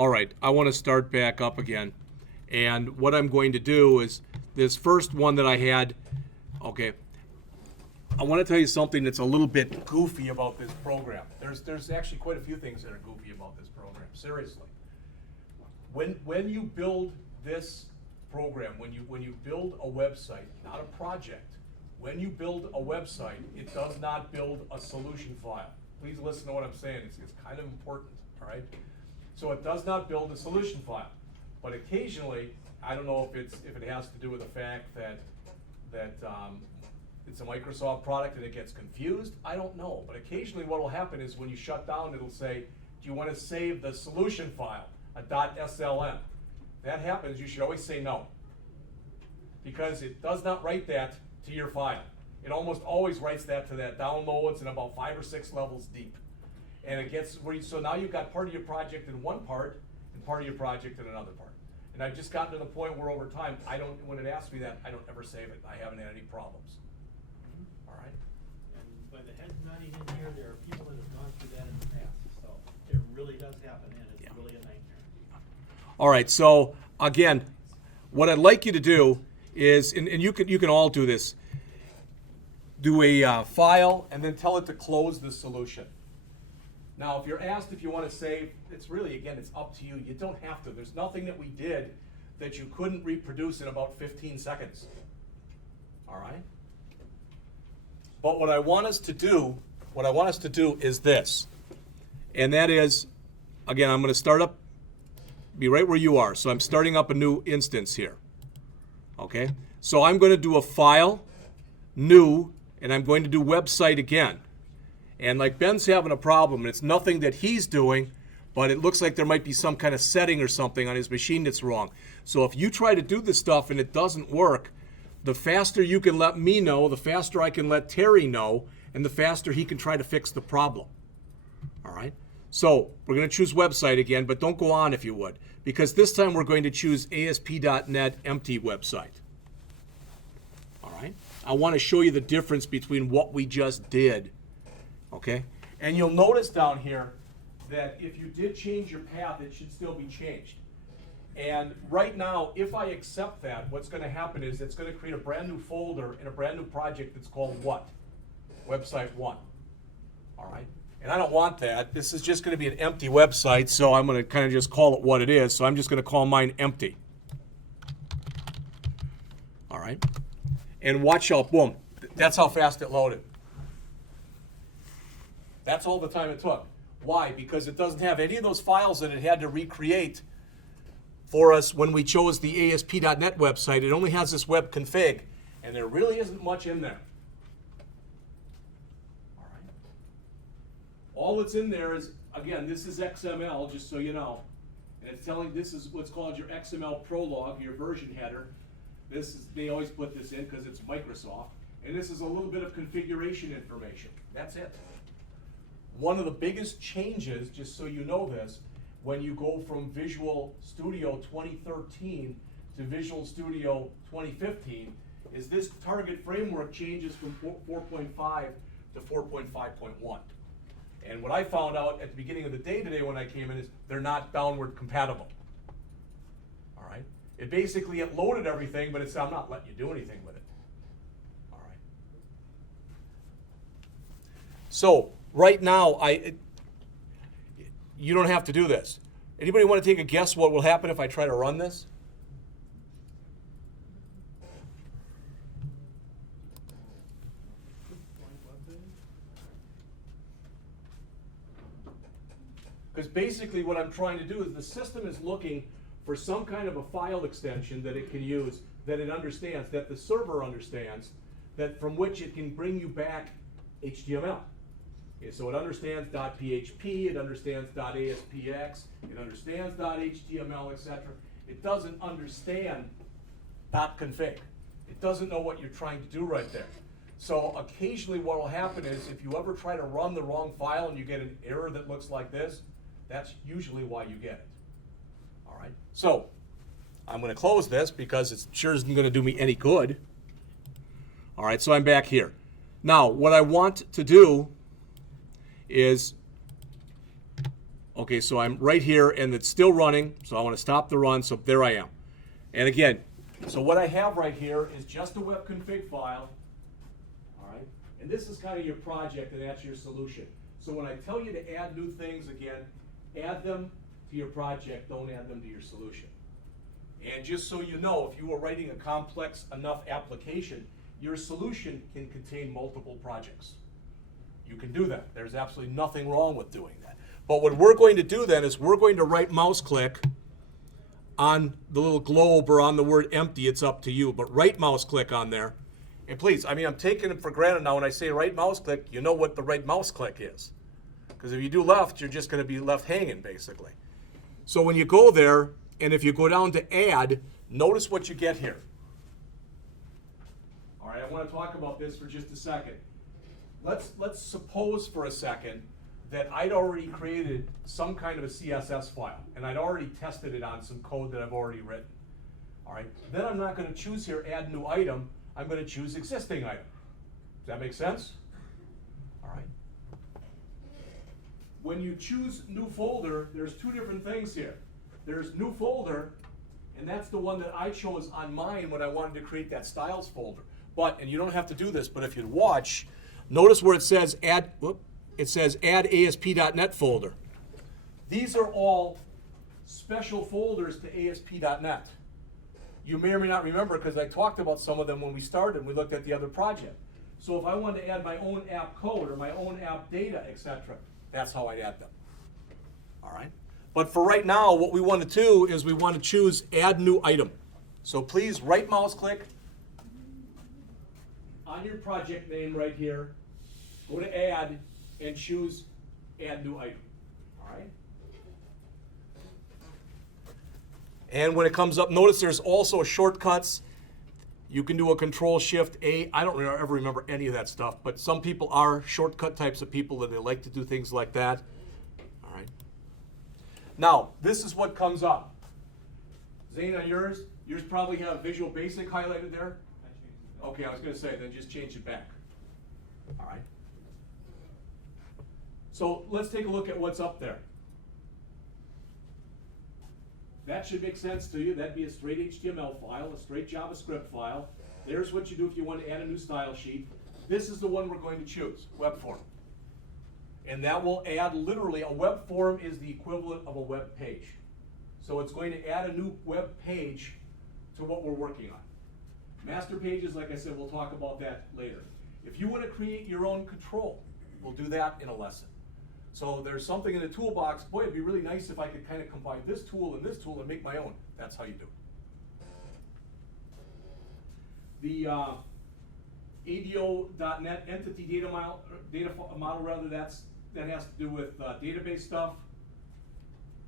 All right, I want to start back up again. And what I'm going to do is this first one that I had, okay, I want to tell you something that's a little bit goofy about this program. There's actually quite a few things that are goofy about this program, seriously. When you build this program, when you build a website, not a project, when you build a website, it does not build a solution file. Please listen to what I'm saying. It's kind of important, all right? So it does not build a solution file. But occasionally, I don't know if it has to do with the fact that it's a Microsoft product and it gets confused. I don't know. But occasionally what will happen is when you shut down, it'll say, do you want to save the solution file, a .slm? If that happens, you should always say no. Because it does not write that to your file. It almost always writes that to that downloads and about 5 or 6 levels deep. And it gets, so now you've got part of your project in one part and part of your project in another part. And I've just gotten to the point where over time, when it asks me that, I don't ever save it. I haven't had any problems. All right? And by the head nodding in here, there are people that have gone through that in the past. So it really does happen, and it's really a nightmare. All right, so again, what I'd like you to do is, and you can all do this, do a file and then tell it to close the solution. Now, if you're asked if you want to save, it's really, again, it's up to you. You don't have to. There's nothing that we did that you couldn't reproduce in about 15 seconds. All right? But what I want us to do is this. And that is, again, I'm going to start up, be right where you are. So I'm starting up a new instance here. Okay? So I'm going to do a file, new, and I'm going to do website again. And like Ben's having a problem, and it's nothing that he's doing, but it looks like there might be some kind of setting or something on his machine that's wrong. So if you try to do this stuff and it doesn't work, the faster you can let me know, the faster I can let Terry know, and the faster he can try to fix the problem. All right? So we're going to choose website again, but don't go on if you would, because this time we're going to choose ASP.NET empty website. All right? I want to show you the difference between what we just did. Okay? And you'll notice down here that if you did change your path, it should still be changed. And right now, if I accept that, what's going to happen is it's going to create a brand new folder in a brand new project that's called what? Website 1. All right? And I don't want that. This is just going to be an empty website, so I'm going to kind of just call it what it is. So I'm just going to call mine empty. All right? And watch out, boom. That's how fast it loaded. That's all the time it took. Why? Because it doesn't have any of those files that it had to recreate for us when we chose the ASP.NET website. It only has this web config, and there really isn't much in there. All right. All that's in there is, again, this is XML, just so you know. And it's telling, this is what's called your XML Prologue, your version header. They always put this in because it's Microsoft. And this is a little bit of configuration information. That's it. One of the biggest changes, just so you know this, when you go from Visual Studio 2013 to Visual Studio 2015, is this target framework changes from 4.5 to 4.5.1. And what I found out at the beginning of the day today when I came in is they're not downward compatible. All right? It basically, it loaded everything, but I'm not letting you do anything with it. All right? So, right now, you don't have to do this. Anybody want to take a guess what will happen if I try to run this? Because basically what I'm trying to do is the system is looking for some kind of a file extension that it can use, that it understands, that the server understands, that from which it can bring you back HTML. Okay, so it understands .php, it understands .aspx, it understands .html, etc. It doesn't understand .config. It doesn't know what you're trying to do right there. So occasionally what will happen is if you ever try to run the wrong file and you get an error that looks like this, that's usually why you get it. All right, so I'm going to close this because it sure isn't going to do me any good. All right, so I'm back here. Now, what I want to do is, Okay, so I'm right here and it's still running, so I want to stop the run, so there I am. And again, so what I have right here is just a web config file, all right? And this is kind of your project and that's your solution. So when I tell you to add new things, again, add them to your project, don't add them to your solution. And just so you know, if you are writing a complex enough application, your solution can contain multiple projects. You can do that. There's absolutely nothing wrong with doing that. But what we're going to do then is we're going to right mouse click on the little globe or on the word empty. It's up to you, but right mouse click on there. And please, I mean, I'm taking it for granted now when I say right mouse click, you know what the right mouse click is. Because if you do left, you're just going to be left hanging basically. So when you go there, and if you go down to add, notice what you get here. All right, I want to talk about this for just a second. Let's suppose for a second that I'd already created some kind of a CSS file, and I'd already tested it on some code that I've already written. All right, then I'm not going to choose here add new item, I'm going to choose existing item. Does that make sense? All right. When you choose new folder, there's two different things here. There's new folder, and that's the one that I chose on mine when I wanted to create that styles folder. But, and you don't have to do this, but if you'd watch, notice where it says add, it says add ASP.NET folder. These are all special folders to ASP.NET. You may or may not remember because I talked about some of them when we started and we looked at the other project. So if I wanted to add my own app code or my own app data, etc., that's how I'd add them. All right? But for right now, what we want to do is we want to choose add new item. So please right mouse click on your project name right here, go to add and choose add new item. All right? And when it comes up, notice there's also shortcuts. You can do a Control-Shift-A. I don't ever remember any of that stuff, but some people are shortcut types of people and they like to do things like that. All right. Now, this is what comes up. Zane, on yours probably have Visual Basic highlighted there? Okay, I was going to say, then just change it back. All right. So let's take a look at what's up there. That should make sense to you. That'd be a straight HTML file, a straight JavaScript file. There's what you do if you want to add a new style sheet. This is the one we're going to choose, web form. And that will add literally, a web form is the equivalent of a web page. So it's going to add a new web page to what we're working on. Master pages, like I said, we'll talk about that later. If you want to create your own control, we'll do that in a lesson. So there's something in the toolbox, boy, it'd be really nice if I could kind of combine this tool and make my own. That's how you do it. The ADO.NET entity data model, that has to do with database stuff.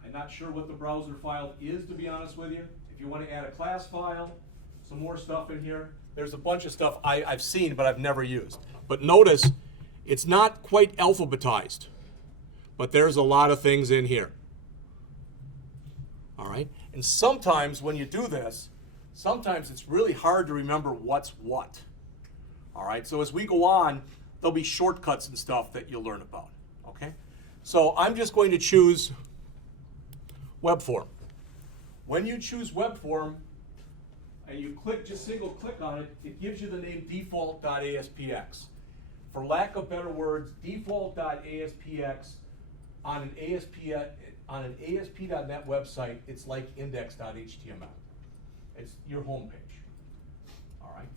I'm not sure what the browser file is, to be honest with you. If you want to add a class file, some more stuff in here. There's a bunch of stuff I've seen, but I've never used. But notice, it's not quite alphabetized. But there's a lot of things in here. All right? And sometimes when you do this, sometimes it's really hard to remember what's what. All right? So as we go on, there'll be shortcuts and stuff that you'll learn about. Okay? So I'm just going to choose web form. When you choose web form and you click, just single click on it, it gives you the name default.aspx. For lack of better words, default.aspx on an ASP.NET website, it's like index.html. It's your home page. All right?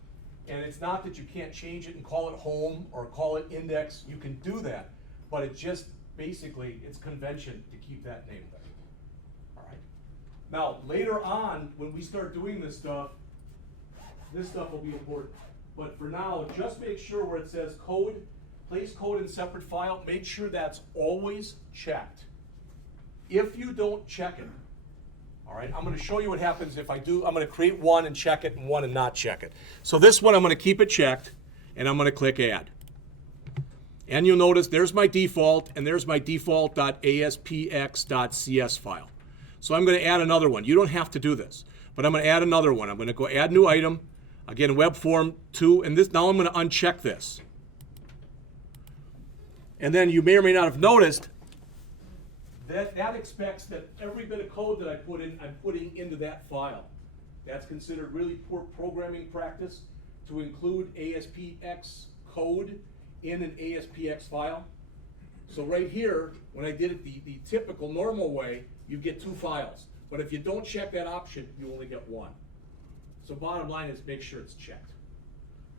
And it's not that you can't change it and call it home or call it index. You can do that, but it just basically, it's convention to keep that name there. All right? Now, later on, when we start doing this stuff will be important. But for now, just make sure where it says code, place code in separate file, make sure that's always checked. If you don't check it, all right, I'm going to show you what happens if I do. I'm going to create one and check it and one and not check it. So this one, I'm going to keep it checked, and I'm going to click add. And you'll notice there's my default, and there's my default.aspx.cs file. So I'm going to add another one. You don't have to do this, but I'm going to add another one. I'm going to go add new item. Again, web form 2, and this, now I'm going to uncheck this. And then you may or may not have noticed, that expects that every bit of code that I put in, I'm putting into that file. That's considered really poor programming practice to include ASPX code in an ASPX file. So right here, when I did it the typical normal way, you get 2 files. But if you don't check that option, you only get 1. So bottom line is make sure it's checked.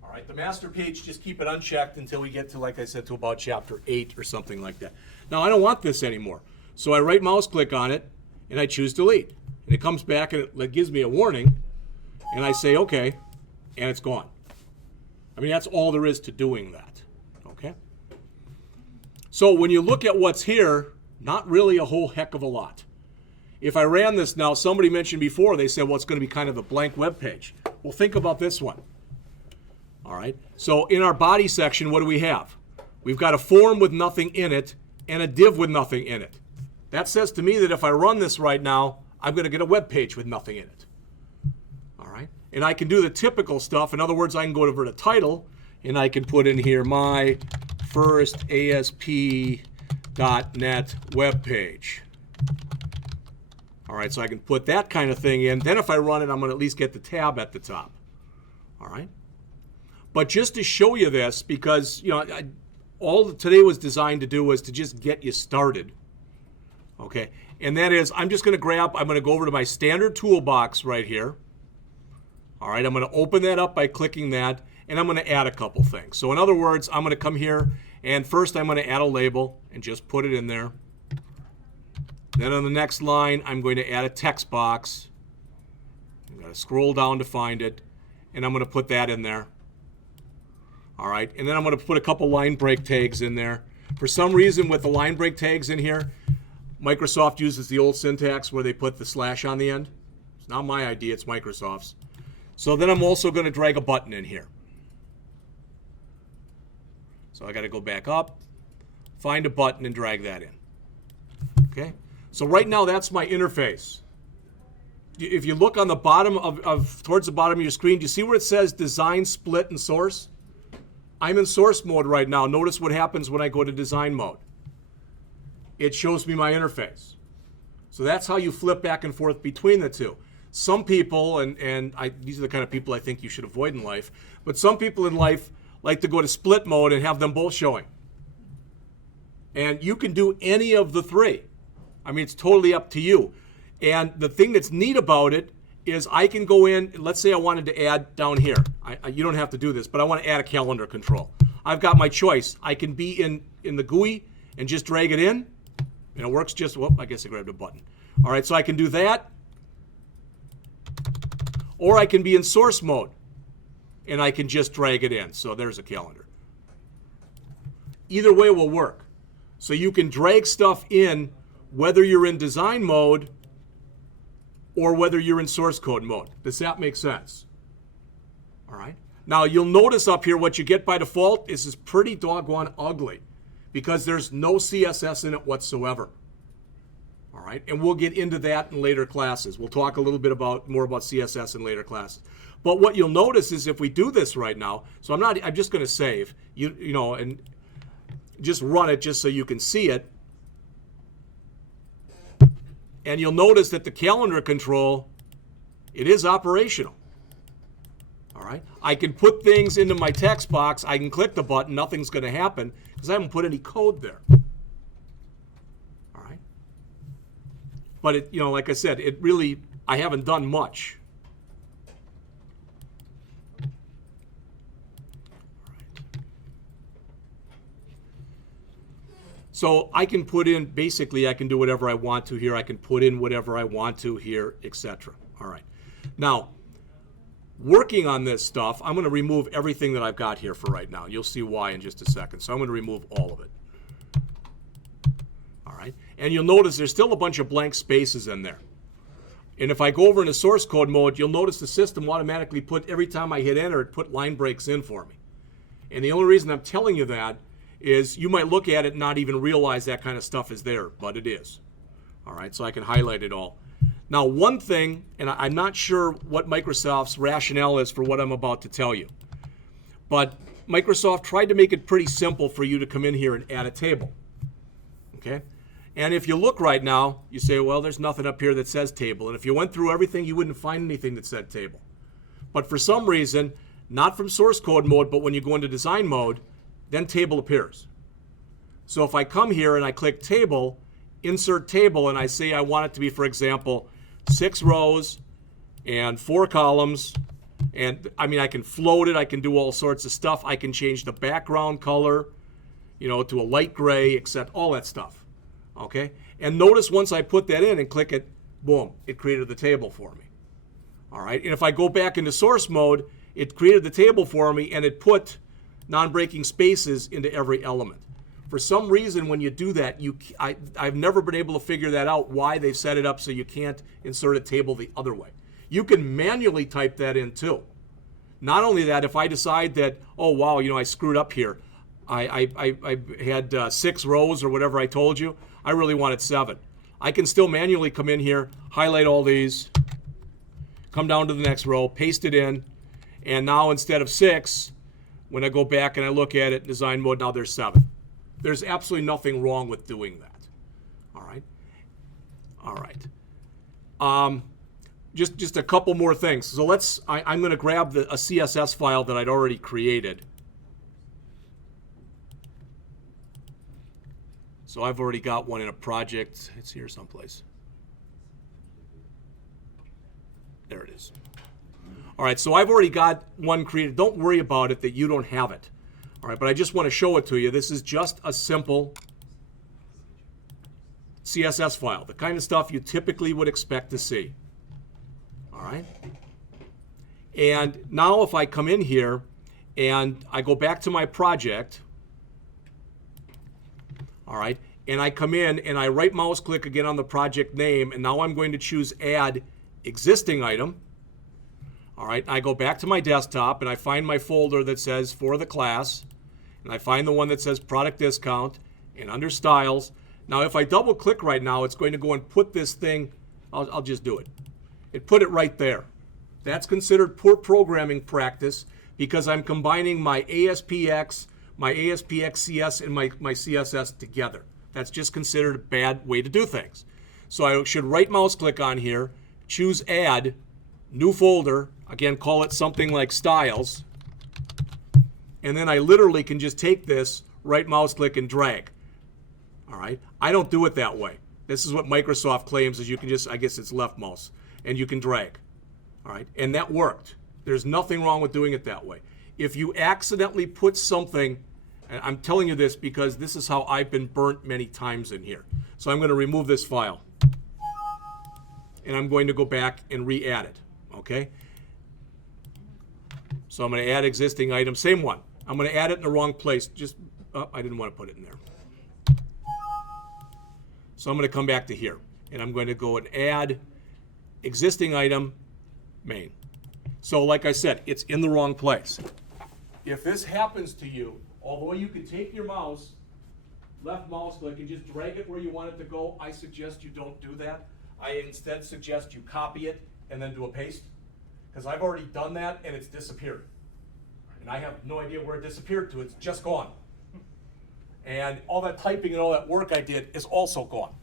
All right, the master page, just keep it unchecked until we get to, like I said, to about chapter 8 or something like that. Now I don't want this anymore. So I right mouse click on it and I choose delete. And it comes back and it gives me a warning and I say okay, and it's gone. I mean, that's all there is to doing that, okay? So when you look at what's here, not really a whole heck of a lot. If I ran this now, somebody mentioned before, they said, well, it's going to be kind of a blank web page. Well, think about this one. All right, so in our body section, what do we have? We've got a form with nothing in it and a div with nothing in it. That says to me that if I run this right now, I'm going to get a web page with nothing in it. All right, and I can do the typical stuff. In other words, I can go over to title and I can put in here my first ASP.NET web page. All right, so I can put that kind of thing in. Then if I run it, I'm going to at least get the tab at the top. All right. But just to show you this, because all today was designed to do was to just get you started. Okay, and that is, I'm going to go over to my standard toolbox right here. All right, I'm going to open that up by clicking that, and I'm going to add a couple things. So in other words, I'm going to come here, and first I'm going to add a label and just put it in there. Then on the next line, I'm going to add a text box. I'm going to scroll down to find it, and I'm going to put that in there. All right, and then I'm going to put a couple line break tags in there. For some reason, with the line break tags in here, Microsoft uses the old syntax where they put the slash on the end. It's not my idea, it's Microsoft's. So then I'm also going to drag a button in here. So I got to go back up, find a button, and drag that in. Okay, so right now that's my interface. If you look on the bottom towards the bottom of your screen, do you see where it says design, split, and source? I'm in source mode right now. Notice what happens when I go to design mode. It shows me my interface. So that's how you flip back and forth between the two. Some people, these are the kind of people I think you should avoid in life, but some people in life like to go to split mode and have them both showing. And you can do any of the 3. I mean, it's totally up to you. And the thing that's neat about it is I can go in, let's say I wanted to add down here. You don't have to do this, but I want to add a calendar control. I've got my choice. I can be in the GUI and just drag it in, and it works just, I guess I grabbed a button. All right, so I can do that. Or I can be in source mode, and I can just drag it in. So there's a calendar. Either way will work. So you can drag stuff in whether you're in design mode or whether you're in source code mode. Does that make sense? All right. Now you'll notice up here what you get by default is pretty doggone ugly because there's no CSS in it whatsoever. All right, and we'll get into that in later classes. We'll talk a little bit more about CSS in later classes. But what you'll notice is if we do this right now, so I'm just going to save, and just run it just so you can see it. And you'll notice that the calendar control, it is operational. All right, I can put things into my text box. I can click the button. Nothing's going to happen because I haven't put any code there. All right, but it, like I said, it really, I haven't done much. So I can put in, basically I can do whatever I want to here. I can put in whatever I want to here, etc. All right. Now, working on this stuff, I'm going to remove everything that I've got here for right now. You'll see why in just a second. So I'm going to remove all of it. All right. And you'll notice there's still a bunch of blank spaces in there. And if I go over into source code mode, you'll notice the system automatically every time I hit enter, it put line breaks in for me. And the only reason I'm telling you that is you might look at it and not even realize that kind of stuff is there, but it is. All right, so I can highlight it all. Now, one thing, and I'm not sure what Microsoft's rationale is for what I'm about to tell you, but Microsoft tried to make it pretty simple for you to come in here and add a table. Okay? And if you look right now, you say, well, there's nothing up here that says table. And if you went through everything, you wouldn't find anything that said table. But for some reason, not from source code mode, but when you go into design mode, then table appears. So if I come here and I click table, insert table, and I say I want it to be, for example, 6 rows and 4 columns, and I mean, I can float it, I can do all sorts of stuff. I can change the background color, you know, to a light gray, except all that stuff. Okay? And notice once I put that in and click it, boom, it created the table for me. All right? And if I go back into source mode, it created the table for me and it put non-breaking spaces into every element. For some reason, when you do that, I've never been able to figure that out, why they've set it up so you can't insert a table the other way. You can manually type that in too. Not only that, if I decide that, oh, wow, you know, I screwed up here. I had 6 rows or whatever I told you. I really wanted 7. I can still manually come in here, highlight all these, come down to the next row, paste it in, and now instead of 6, when I go back and I look at it in design mode, now there's 7. There's absolutely nothing wrong with doing that. All right? All right. Just a couple more things. So I'm going to grab a CSS file that I'd already created. So I've already got one in a project. It's here someplace. There it is. All right, so I've already got one created. Don't worry about it that you don't have it. All right, but I just want to show it to you. This is just a simple CSS file, the kind of stuff you typically would expect to see. All right? And now if I come in here and I go back to my project, all right, and I come in and I right mouse click again on the project name, and now I'm going to choose add existing item. All right, I go back to my desktop and I find my folder that says for the class, and I find the one that says product discount, and under styles. Now if I double click right now, it's going to go and put this thing, I'll just do it. It put it right there. That's considered poor programming practice because I'm combining my ASPX, my ASPXCS, and my CSS together. That's just considered a bad way to do things. So I should right mouse click on here, choose add, new folder, again call it something like styles, and then I literally can just take this, right mouse click and drag. All right, I don't do it that way. This is what Microsoft claims is you can just, I guess it's left mouse, and you can drag. All right, and that worked. There's nothing wrong with doing it that way. If you accidentally put something, and I'm telling you this because this is how I've been burnt many times in here. So I'm going to remove this file. And I'm going to go back and re-add it, okay? So I'm going to add existing item, same one. I'm going to add it in the wrong place. Just, oh, I didn't want to put it in there. So I'm going to come back to here. And I'm going to go and add existing item, main. So like I said, it's in the wrong place. If this happens to you, although you can take your mouse, left mouse click, and just drag it where you want it to go, I suggest you don't do that. I instead suggest you copy it and then do a paste, because I've already done that and it's disappeared. And I have no idea where it disappeared to. It's just gone. And all that typing and all that work I did is also gone.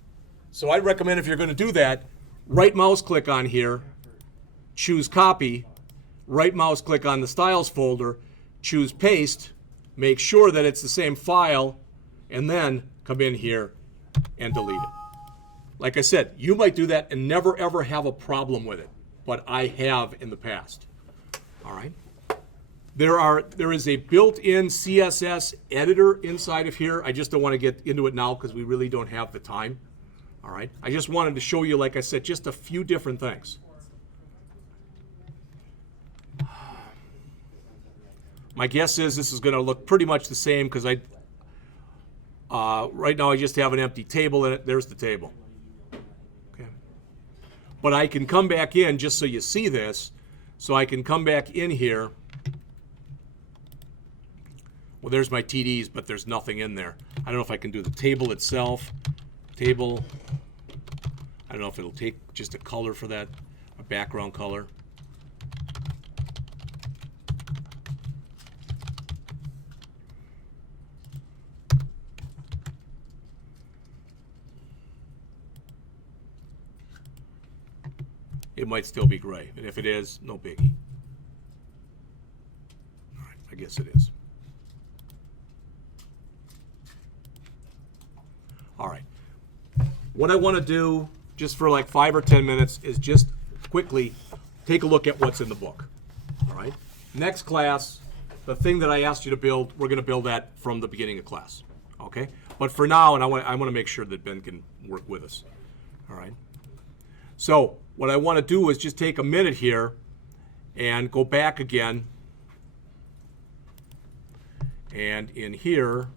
So I recommend if you're going to do that, right mouse click on here, choose copy, right mouse click on the styles folder, choose paste, make sure that it's the same file, and then come in here and delete it. Like I said, you might do that and never ever have a problem with it, but I have in the past. All right. There is a built-in CSS editor inside of here. I just don't want to get into it now because we really don't have the time. All right. I just wanted to show you, like I said, just a few different things. My guess is this is going to look pretty much the same because right now I just have an empty table in it. There's the table. Okay. But I can come back in just so you see this. So I can come back in here. Well, there's my TDs, but there's nothing in there. I don't know if I can do the table itself. Table. I don't know if it'll take just a color for that, a background color. it might still be gray. And if it is, no biggie. All right, I guess it is. All right. What I want to do, just for like 5 or 10 minutes, is just quickly take a look at what's in the book. All right. Next class, the thing that I asked you to build, we're going to build that from the beginning of class. Okay. But for now, and I want to make sure that Ben can work with us. All right. So what I want to do is just take a minute here and go back again. And in here,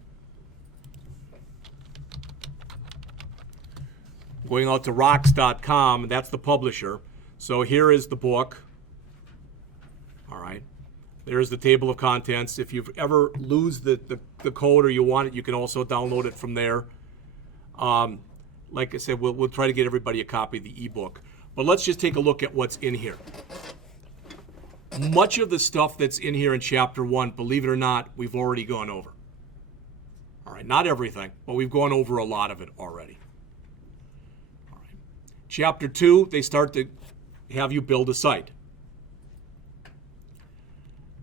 going out to rocks.com, that's the publisher. So here is the book. All right. There's the table of contents. If you ever lose the code or you want it, you can also download it from there. Like I said, we'll try to get everybody a copy of the ebook. But let's just take a look at what's in here. Much of the stuff that's in here in Chapter 1, believe it or not, we've already gone over. All right, not everything, but we've gone over a lot of it already. All right. Chapter 2, they start to have you build a site.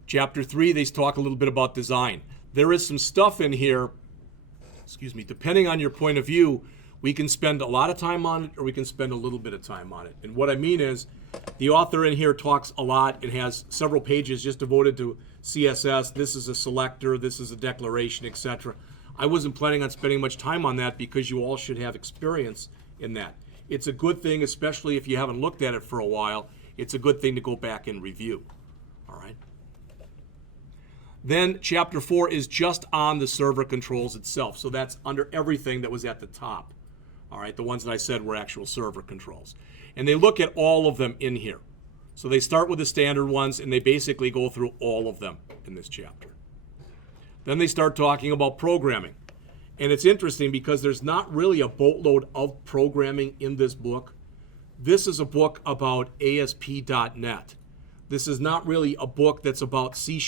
Chapter 3, they talk a little bit about design. There is some stuff in here, excuse me, depending on your point of view, we can spend a lot of time on it or we can spend a little bit of time on it. And what I mean is, the author in here talks a lot and has several pages just devoted to CSS. This is a selector, this is a declaration, etc. I wasn't planning on spending much time on that because you all should have experience in that. It's a good thing, especially if you haven't looked at it for a while, it's a good thing to go back and review. All right. Then Chapter 4 is just on the server controls itself. So that's under everything that was at the top. All right, the ones that I said were actual server controls. And they look at all of them in here. So they start with the standard ones, and they basically go through all of them in this chapter. Then they start talking about programming. And it's interesting because there's not really a boatload of programming in this book. This is a book about ASP.NET. This is not really a book that's about C#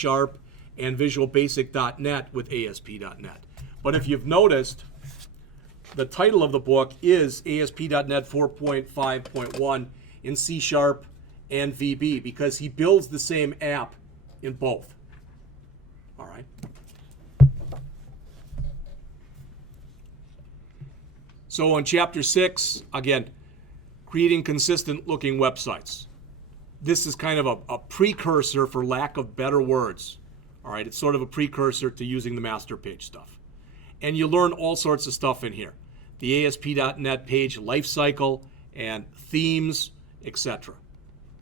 and Visual Basic.NET with ASP.NET. But if you've noticed, the title of the book is ASP.NET 4.5.1 in C# and VB because he builds the same app in both. All right. So on Chapter 6, again, creating consistent looking websites. This is kind of a precursor, for lack of better words. All right, it's sort of a precursor to using the master page stuff. And you learn all sorts of stuff in here. The ASP.NET page lifecycle and themes, etc.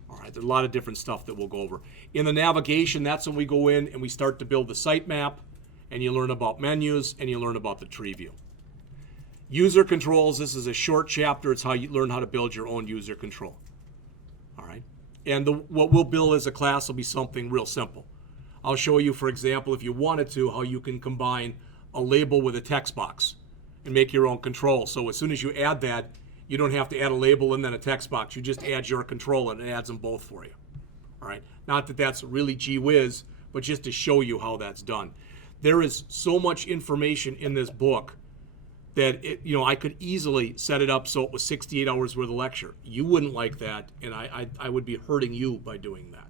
All right, there's a lot of different stuff that we'll go over. In the navigation, that's when we go in and we start to build the sitemap, and you learn about menus, and you learn about the tree view. User controls, this is a short chapter. It's how you learn how to build your own user control. All right, and what we'll build as a class will be something real simple. I'll show you, for example, if you wanted to, how you can combine a label with a text box and make your own control. So as soon as you add that, you don't have to add a label and then a text box. You just add your control and it adds them both for you. All right. Not that that's really gee whiz, but just to show you how that's done. There is so much information in this book that I could easily set it up so it was 68 hours worth of lecture. You wouldn't like that, and I would be hurting you by doing that.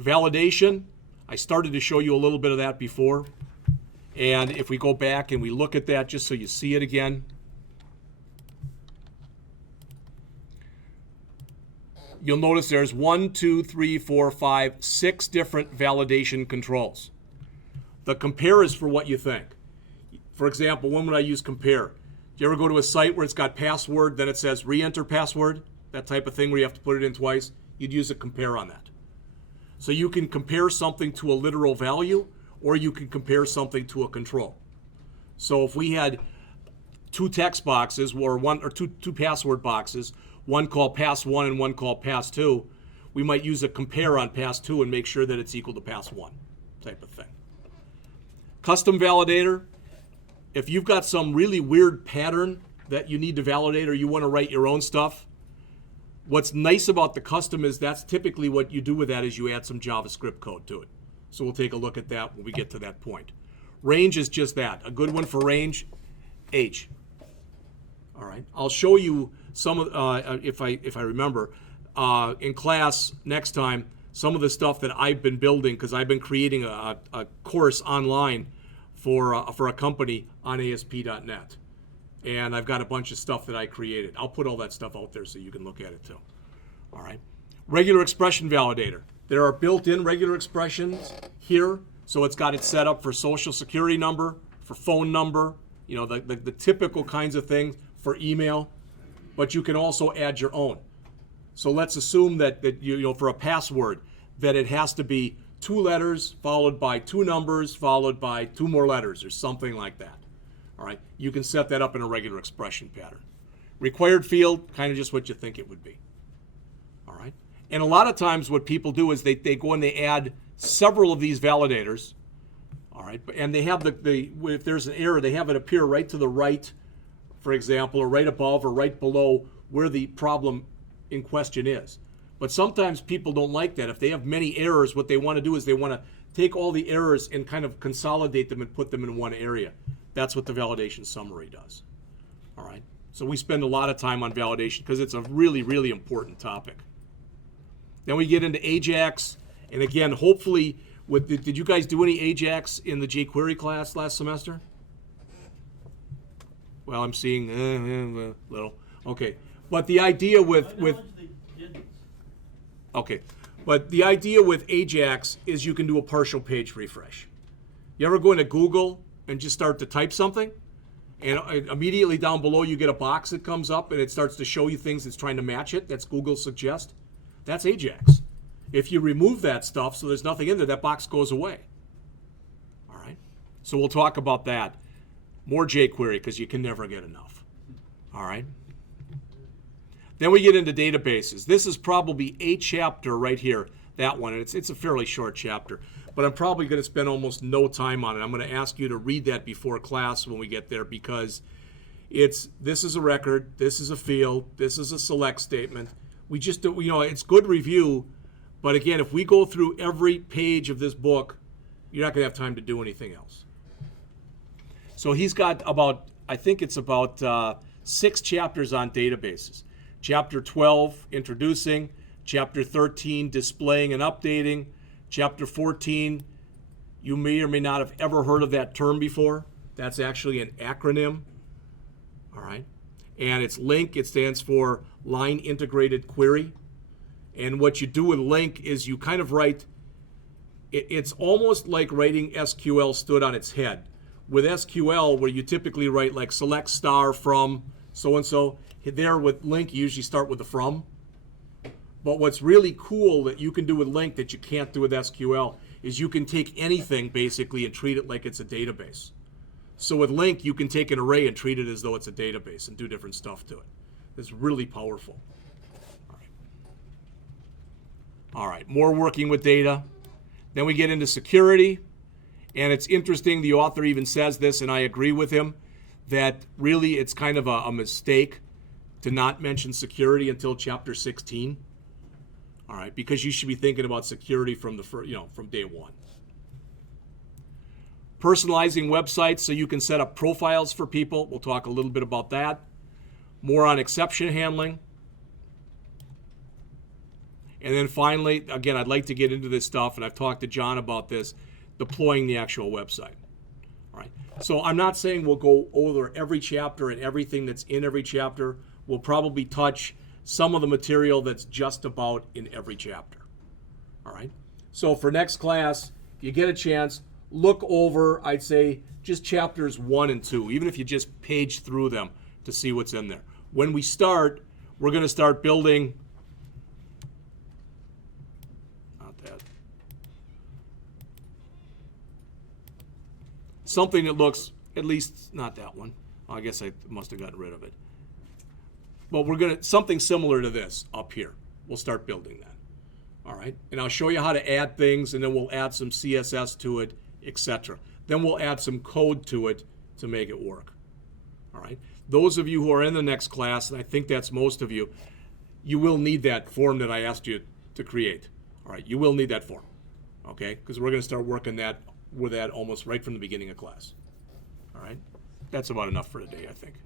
Validation, I started to show you a little bit of that before. And if we go back and we look at that just so you see it again, you'll notice there's 1, 2, 3, 4, 5, 6 different validation controls. The compare is for what you think. For example, when would I use compare? Do you ever go to a site where it's got password, then it says re-enter password? That type of thing where you have to put it in twice? You'd use a compare on that. So you can compare something to a literal value, or you can compare something to a control. So if we had 2 text boxes, or two password boxes, one called pass1 and one called pass2, we might use a compare on pass2 and make sure that it's equal to pass1, type of thing. Custom validator, if you've got some really weird pattern that you need to validate or you want to write your own stuff, what's nice about the custom is that's typically what you do with that is you add some JavaScript code to it. So we'll take a look at that when we get to that point. Range is just that. A good one for range, H. All right. I'll show you some of, if I remember, in class next time, some of the stuff that I've been building, because I've been creating a course online for a company on ASP.NET. And I've got a bunch of stuff that I created. I'll put all that stuff out there so you can look at it too. All right. Regular expression validator. There are built-in regular expressions here. So it's got it set up for social security number, for phone number, you know, the typical kinds of things, for email. But you can also add your own. So let's assume that you know, for a password, that it has to be 2 letters followed by 2 numbers followed by 2 more letters or something like that. All right, you can set that up in a regular expression pattern. Required field, kind of just what you think it would be. All right, and a lot of times what people do is they go and they add several of these validators. All right, and they have if there's an error, they have it appear right to the right, for example, or right above or right below where the problem in question is. But sometimes people don't like that. If they have many errors, what they want to do is they want to take all the errors and kind of consolidate them and put them in one area. That's what the validation summary does. All right. So we spend a lot of time on validation because it's a really, really important topic. Then we get into Ajax. And again, hopefully, did you guys do any Ajax in the jQuery class last semester? Well, I'm seeing little. Okay. But the idea with okay, but the idea with Ajax is you can do a partial page refresh. You ever go into Google and just start to type something, and immediately down below you get a box that comes up and it starts to show you things that's trying to match it? That's Google Suggest. That's Ajax. If you remove that stuff so there's nothing in there, that box goes away. All right? So we'll talk about that. More jQuery because you can never get enough. All right? Then we get into databases. This is probably a chapter right here, that one. And it's a fairly short chapter. But I'm probably going to spend almost no time on it. I'm going to ask you to read that before class when we get there because this is a record, this is a field, this is a select statement. We just do, you know, it's good review. But again, if we go through every page of this book, you're not going to have time to do anything else. So he's got about, I think it's about 6 chapters on databases. Chapter 12, introducing. Chapter 13, displaying and updating. Chapter 14, you may or may not have ever heard of that term before. That's actually an acronym. All right. And it's LINQ. It stands for Line Integrated Query. And what you do with LINQ is you kind of write, it's almost like writing SQL stood on its head. With SQL, where you typically write like select star from so-and-so, there with LINQ, you usually start with the from. But what's really cool that you can do with LINQ that you can't do with SQL is you can take anything basically and treat it like it's a database. So with LINQ, you can take an array and treat it as though it's a database and do different stuff to it. It's really powerful. All right, more working with data. Then we get into security. And it's interesting, the author even says this, and I agree with him, that really it's kind of a mistake to not mention security until chapter 16. All right, because you should be thinking about security from from day one. Personalizing websites so you can set up profiles for people. We'll talk a little bit about that. More on exception handling. And then finally, again, I'd like to get into this stuff, and I've talked to John about this, deploying the actual website. All right. So I'm not saying we'll go over every chapter and everything that's in every chapter. We'll probably touch some of the material that's just about in every chapter. All right. So for next class, if you get a chance, look over, I'd say, just chapters 1 and 2, even if you just page through them to see what's in there. When we start, we're going to start building, not that, something that looks, at least not that one. I guess I must have gotten rid of it. But we're going to, something similar to this up here. We'll start building that. All right. And I'll show you how to add things, and then we'll add some CSS to it, etc. Then we'll add some code to it to make it work. All right. Those of you who are in the next class, and I think that's most of you, you will need that form that I asked you to create. All right. You will need that form. Okay. Because we're going to start working with that almost right from the beginning of class. All right. That's about enough for today, I think.